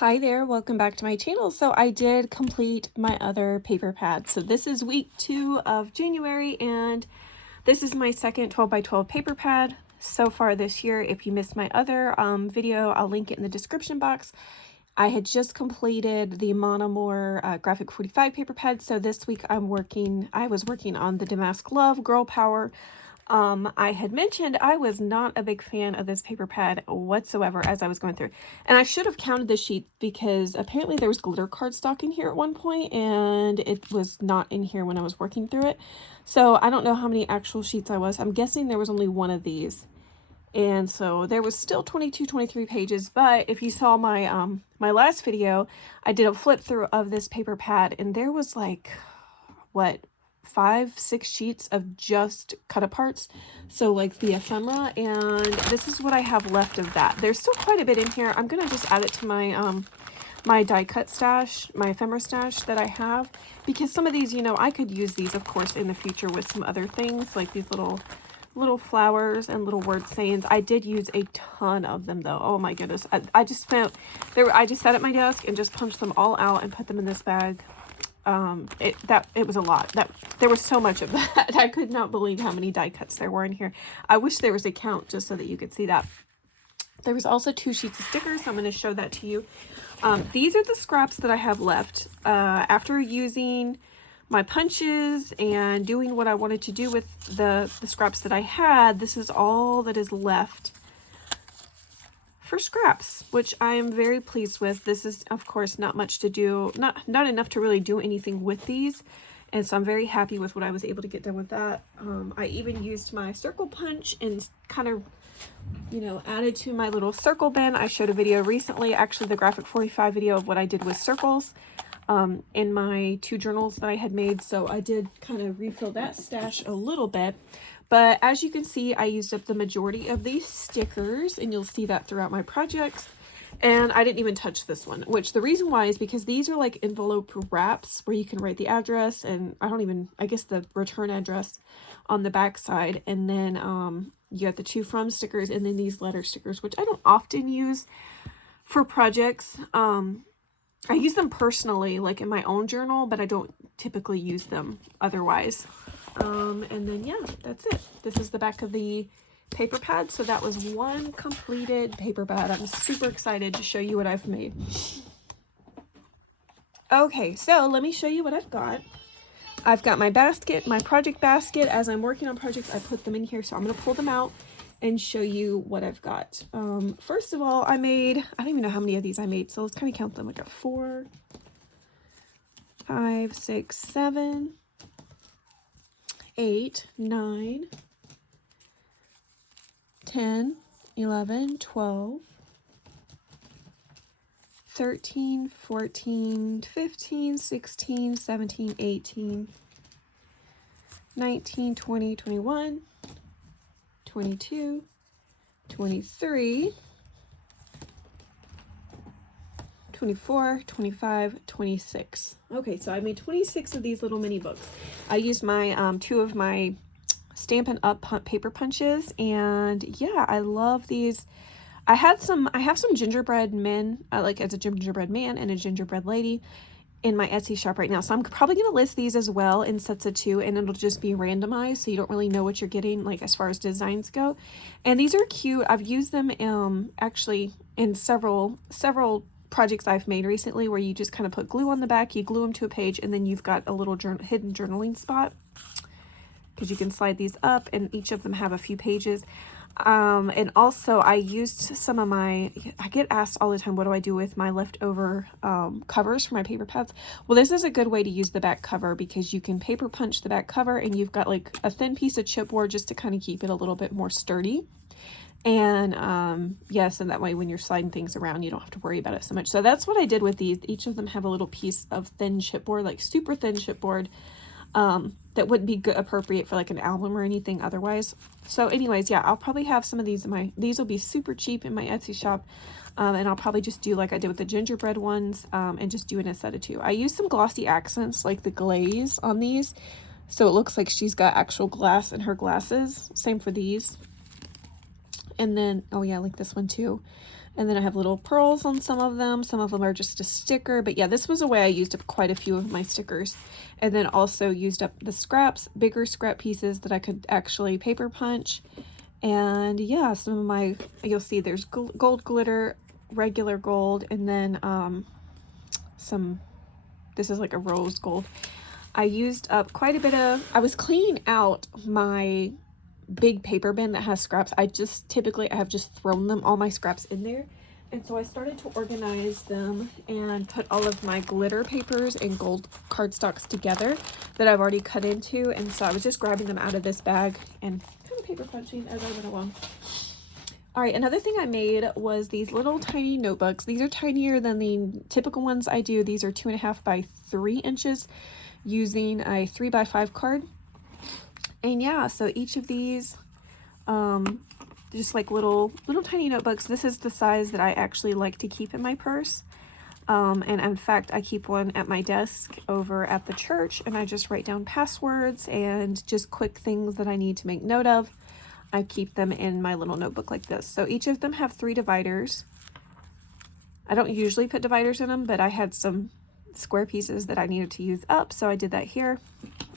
Hi there, welcome back to my channel. So I did complete my other paper pad. So this is week 2 of January and this is my second 12 by 12 paper pad so far this year. If you missed my other video, I'll link it in the description box. I had just completed the Monomore Graphic 45 paper pad. So this week I was working on the Damask Love Girl Power. I had mentioned I was not a big fan of this paper pad whatsoever as I was going through. And I should have counted the sheet because apparently there was glitter cardstock in here at one point and it was not in here when I was working through it. So I don't know how many actual sheets I was. I'm guessing there was only one of these. And so there was still 22, 23 pages. But if you saw my my last video, I did a flip through of this paper pad and there was like, what, 5-6 sheets of just cut aparts, so like the ephemera, and this is what I have left of that. There's still quite a bit in here. I'm gonna just add it to my my die cut stash, my ephemera stash that I have, because some of these, you know, I could use these of course in the future with some other things like these little flowers and little word sayings. I did use a ton of them though. Oh my goodness, I just spent there. I just sat at my desk and just punched them all out and put them in this bag. It was a lot. There was so much of that. I could not believe how many die cuts there were in here. I wish there was a count just so that you could see that. There was also 2 sheets of stickers. I'm going to show that to you. These are the scraps that I have left after using my punches and doing what I wanted to do with the scraps that I had. This is all that is left for scraps, which I am very pleased with. This is of course not much to do, not enough to really do anything with these, and so I'm very happy with what I was able to get done with that. I even used my circle punch and kind of, you know, added to my little circle bin. I showed a video recently, actually the Graphic 45 video, of what I did with circles in my 2 journals that I had made, so I did kind of refill that stash a little bit. But as you can see, I used up the majority of these stickers, and you'll see that throughout my projects. And I didn't even touch this one, which the reason why is because these are like envelope wraps where you can write the address and I guess the return address on the back side. And then you got the 2 from stickers and then these letter stickers, which I don't often use for projects. I use them personally, like in my own journal, but I don't typically use them otherwise. And then yeah, that's it. This is the back of the paper pad. So that was one completed paper pad. I'm super excited to show you what I've made. Okay, so let me show you what I've got. I've got my basket, my project basket. As I'm working on projects, I put them in here. So I'm going to pull them out and show you what I've got. First of all, I don't even know how many of these I made. So let's kind of count them. I got 4, 5, 6, 7, 8, 9, 10, 11, 12, 13, 14, 15, 16, 17, 18, 19, 20, 21, 22, 23, 24, 25, 26. Okay, so I made 26 of these little mini books. I used my 2 of my Stampin' Up paper punches, and yeah, I love these. I have some gingerbread men, like as a gingerbread man and a gingerbread lady in my Etsy shop right now. So I'm probably going to list these as well in sets of 2, and it'll just be randomized, so you don't really know what you're getting, like as far as designs go. And these are cute. I've used them actually in several projects I've made recently, where you just kind of put glue on the back, you glue them to a page, and then you've got a little hidden journaling spot, because you can slide these up, and each of them have a few pages. And also I used some of I get asked all the time, what do I do with my leftover covers for my paper pads? Well, this is a good way to use the back cover, because you can paper punch the back cover, and you've got like a thin piece of chipboard just to kind of keep it a little bit more sturdy. And yes, and that way when you're sliding things around, you don't have to worry about it so much. So that's what I did with these. Each of them have a little piece of thin chipboard, like super thin chipboard, that wouldn't be appropriate for like an album or anything otherwise. So anyways, yeah, I'll probably have some of these these will be super cheap in my Etsy shop. And I'll probably just do like I did with the gingerbread ones, and just do in a set of 2. I used some glossy accents like the glaze on these, so it looks like she's got actual glass in her glasses. Same for these. And then, oh yeah, like this one too. And then I have little pearls on some of them. Some of them are just a sticker. But yeah, this was a way I used up quite a few of my stickers. And then also used up the scraps, bigger scrap pieces that I could actually paper punch. And yeah, some of my, you'll see there's gold glitter, regular gold, and then this is like a rose gold. I used up quite a bit of, I was cleaning out my big paper bin that has scraps. I have just thrown them, all my scraps in there. And so I started to organize them and put all of my glitter papers and gold cardstocks together that I've already cut into. And so I was just grabbing them out of this bag and kind of paper punching as I went along. All right, another thing I made was these little tiny notebooks. These are tinier than the typical ones I do. These are 2.5 by 3 inches using a 3 by 5 card. And yeah, so each of these, just like little tiny notebooks. This is the size that I actually like to keep in my purse. And in fact, I keep one at my desk over at the church, and I just write down passwords and just quick things that I need to make note of. I keep them in my little notebook like this. So each of them have 3 dividers. I don't usually put dividers in them, but I had some square pieces that I needed to use up, so I did that here.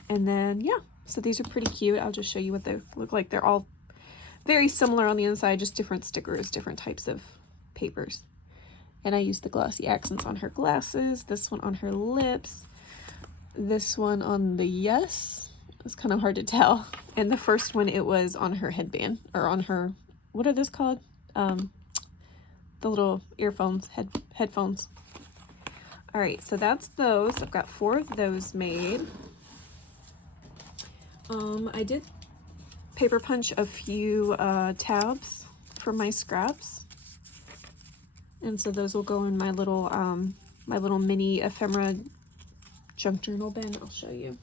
And then, yeah, so these are pretty cute. I'll just show you what they look like. They're all very similar on the inside, just different stickers, different types of papers. And I used the glossy accents on her glasses, this one on her lips, this one on the yes. It's kind of hard to tell. And the first one, it was on her headband, or on her, what are those called? The little earphones, headphones. All right, so that's those. I've got 4 of those made. I did paper punch a few tabs for my scraps, and so those will go in my little mini ephemera junk journal bin. I'll show you.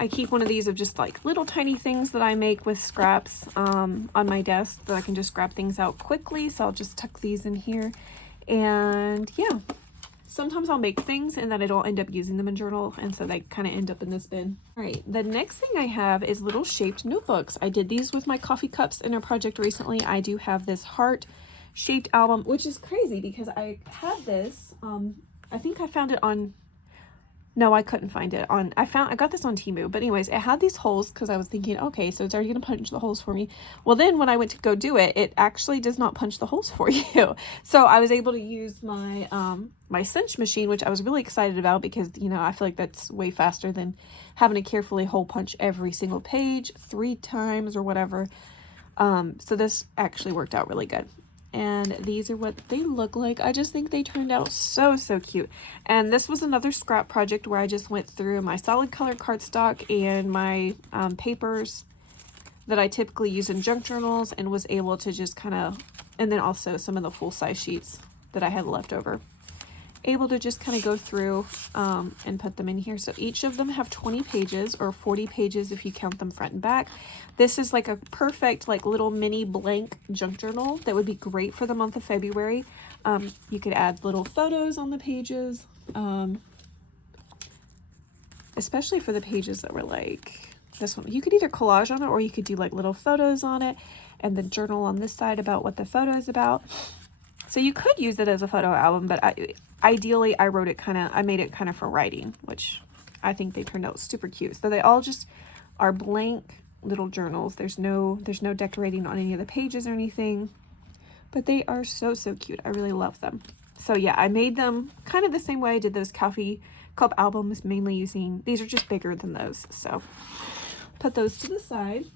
I keep one of these of just like little tiny things that I make with scraps on my desk that I can just grab things out quickly. So I'll just tuck these in here. And yeah, sometimes I'll make things and then I don't end up using them in journal, and so they kind of end up in this bin. All right, the next thing I have is little shaped notebooks. I did these with my coffee cups in a project recently. I do have this heart shaped album, which is crazy because I had this, I think I found it on, no, I couldn't find it on, I got this on Temu, but anyways, it had these holes because I was thinking, okay, so it's already gonna punch the holes for me. Well, then when I went to go do it, it actually does not punch the holes for you. So I was able to use my, my Cinch machine, which I was really excited about because, you know, I feel like that's way faster than having to carefully hole punch every single page 3 times or whatever. So this actually worked out really good. And these are what they look like. I just think they turned out so cute. And this was another scrap project where I just went through my solid color cardstock and my papers that I typically use in junk journals, and was able to just kind of, and then also some of the full-size sheets that I had left over, able to just kind of go through and put them in here. So each of them have 20 pages, or 40 pages if you count them front and back. This is like a perfect like little mini blank junk journal that would be great for the month of February. You could add little photos on the pages, especially for the pages that were like this one. You could either collage on it, or you could do like little photos on it and the journal on this side about what the photo is about. So you could use it as a photo album, but ideally I made it kind of for writing, which I think they turned out super cute. So they all just are blank little journals. There's no decorating on any of the pages or anything, but they are so cute. I really love them. So yeah, I made them kind of the same way I did those coffee cup albums, mainly using, these are just bigger than those. So put those to the side.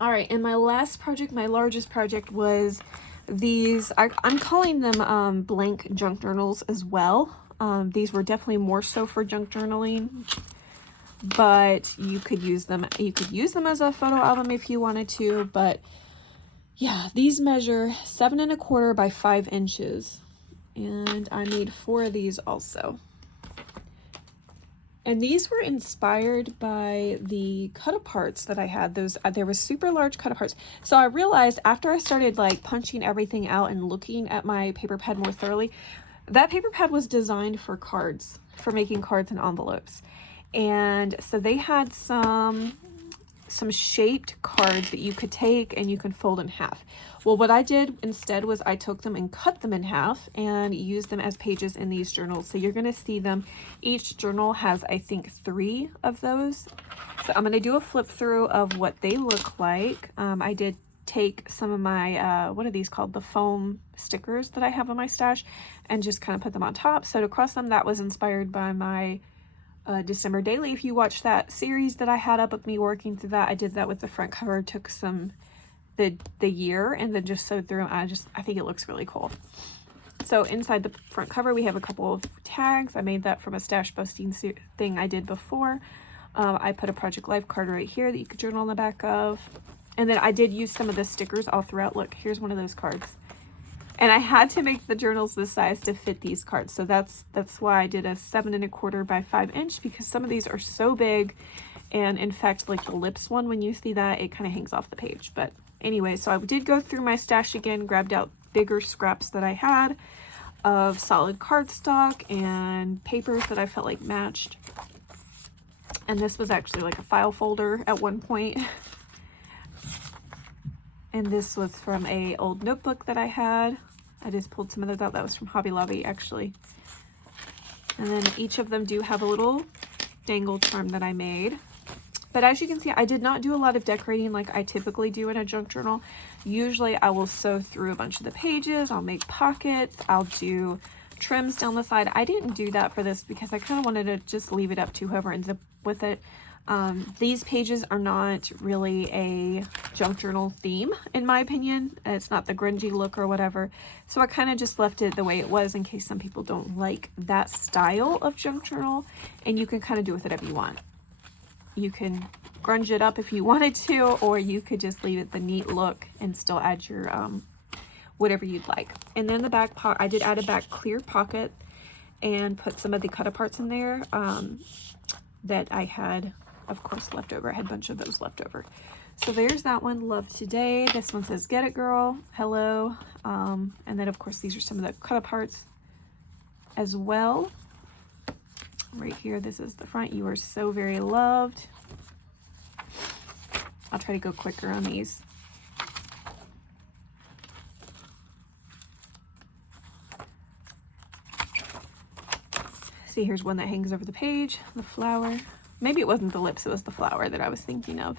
All right, and my last project, my largest project, was these, I'm calling them blank junk journals as well. These were definitely more so for junk journaling, but you could use them as a photo album if you wanted to. But yeah, these measure 7 1/4 by 5 inches, and I made 4 of these also. And these were inspired by the cut-aparts that I had. There were super large cut-aparts. So I realized after I started like punching everything out and looking at my paper pad more thoroughly, that paper pad was designed for cards, for making cards and envelopes. And so they had some some shaped cards that you could take and you can fold in half. Well, what I did instead was I took them and cut them in half and used them as pages in these journals. So you're going to see them. Each journal has, I think, 3 of those. So I'm going to do a flip through of what they look like. I did take some of my, what are these called? The foam stickers that I have in my stash and just kind of put them on top. So to cross them, that was inspired by my December daily. If you watch that series that I had up with me working through that, I did that with the front cover, took some the year and then just sewed through. I think it looks really cool. So inside the front cover we have a couple of tags. I made that from a stash busting thing I did before. I put a Project Life card right here that you could journal on the back of, and then I did use some of the stickers all throughout. Look, here's one of those cards. And I had to make the journals this size to fit these cards. So that's why I did a 7 1/4 by 5 inch, because some of these are so big. And in fact, like the lips one, when you see that, it kind of hangs off the page. But anyway, so I did go through my stash again, grabbed out bigger scraps that I had of solid cardstock and papers that I felt like matched. And this was actually like a file folder at one point. And this was from a old notebook that I had. I just pulled some of those out. That was from Hobby Lobby, actually. And then each of them do have a little dangle charm that I made. But as you can see, I did not do a lot of decorating like I typically do in a junk journal. Usually I will sew through a bunch of the pages. I'll make pockets. I'll do trims down the side. I didn't do that for this because I kind of wanted to just leave it up to whoever ends up with it. These pages are not really a junk journal theme, in my opinion. It's not the grungy look or whatever. So I kind of just left it the way it was in case some people don't like that style of junk journal. And you can kind of do with it if you want. You can grunge it up if you wanted to, or you could just leave it the neat look and still add your whatever you'd like. And then the back I did add a back clear pocket and put some of the cut aparts in there that I had, of course, left over. I had a bunch of those left over. So there's that one, Love Today. This one says Get It Girl, Hello. And then of course these are some of the cut aparts as well. Right here, this is the front. You are so very loved. I'll try to go quicker on these. See, here's one that hangs over the page, the flower. Maybe it wasn't the lips, it was the flower that I was thinking of.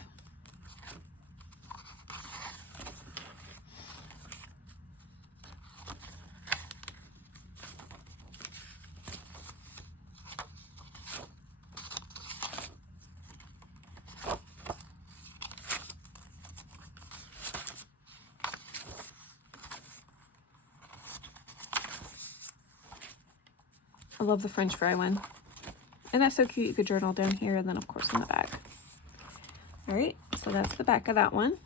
I love the French fry one. And that's so cute. You could journal down here and then of course in the back. All right, so that's the back of that one.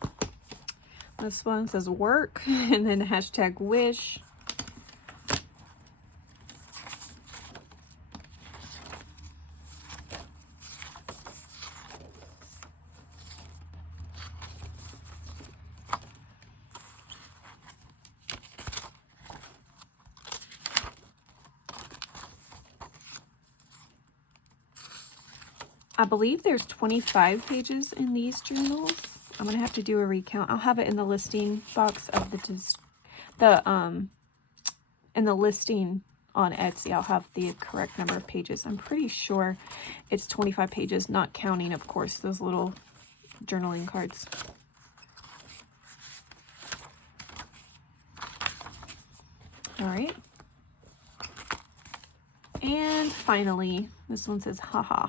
This one says work and then hashtag wish. I believe there's 25 pages in these journals. I'm gonna have to do a recount. I'll have it in the listing box of in the listing on Etsy. I'll have the correct number of pages. I'm pretty sure it's 25 pages, not counting, of course, those little journaling cards. All right. And finally, this one says haha.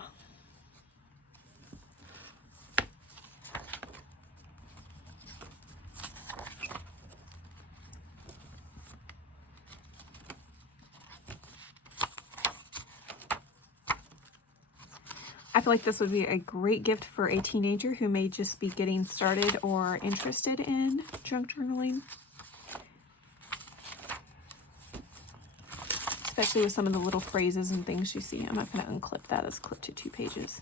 I feel like this would be a great gift for a teenager who may just be getting started or interested in junk journaling. Especially with some of the little phrases and things you see. I'm not going to unclip that. It's clipped to 2 pages.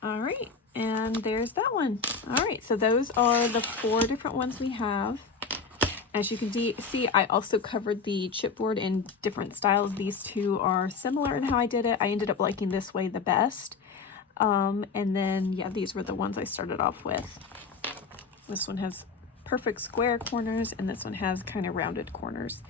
All right, and there's that one. All right, so those are the 4 different ones we have. As you can see, I also covered the chipboard in different styles. These 2 are similar in how I did it. I ended up liking this way the best. And then, yeah, these were the ones I started off with. This one has perfect square corners, and this one has kind of rounded corners.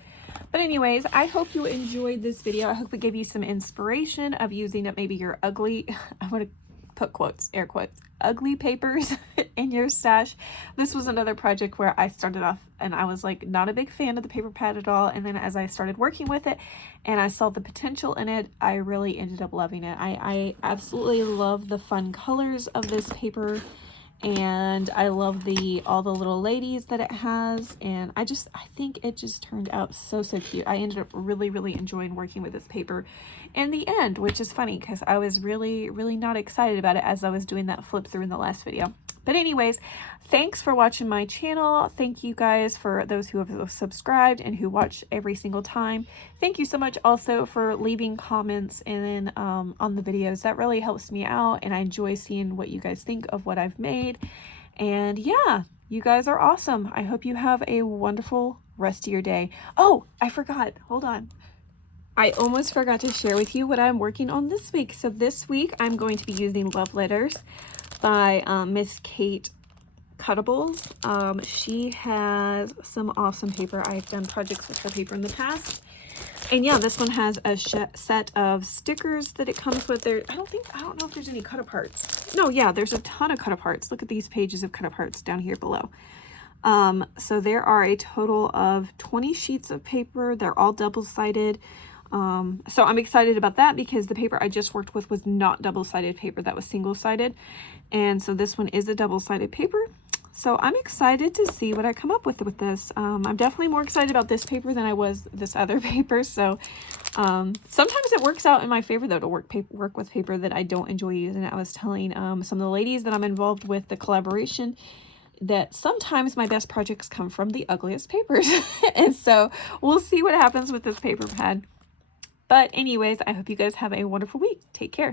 But anyways, I hope you enjoyed this video. I hope it gave you some inspiration of using up maybe your ugly, I want to put quotes, air quotes, ugly papers in your stash. This was another project where I started off and I was like not a big fan of the paper pad at all, and then as I started working with it and I saw the potential in it, I really ended up loving it. I absolutely love the fun colors of this paper, and I love all the little ladies that it has, and I think it just turned out so cute. I ended up really enjoying working with this paper in the end, which is funny because I was really not excited about it as I was doing that flip through in the last video. But anyways, thanks for watching my channel. Thank you guys for those who have subscribed and who watch every single time. Thank you so much also for leaving comments and on the videos. That really helps me out, and I enjoy seeing what you guys think of what I've made. And yeah, you guys are awesome. I hope you have a wonderful rest of your day. Oh, I forgot. Hold on. I almost forgot to share with you what I'm working on this week. So this week I'm going to be using Love Letters by Miss Kate Cuttables. She has some awesome paper. I've done projects with her paper in the past. And yeah, this one has a set of stickers that it comes with. There, I don't know if there's any cut-aparts. No, yeah, there's a ton of cut-aparts. Look at these pages of cut-aparts down here below. So there are a total of 20 sheets of paper. They're all double-sided. So I'm excited about that because the paper I just worked with was not double-sided paper. That was single-sided. And so this one is a double-sided paper. So I'm excited to see what I come up with this. I'm definitely more excited about this paper than I was this other paper. So sometimes it works out in my favor though to work with paper that I don't enjoy using. I was telling some of the ladies that I'm involved with the collaboration that sometimes my best projects come from the ugliest papers. And so we'll see what happens with this paper pad. But anyways, I hope you guys have a wonderful week. Take care.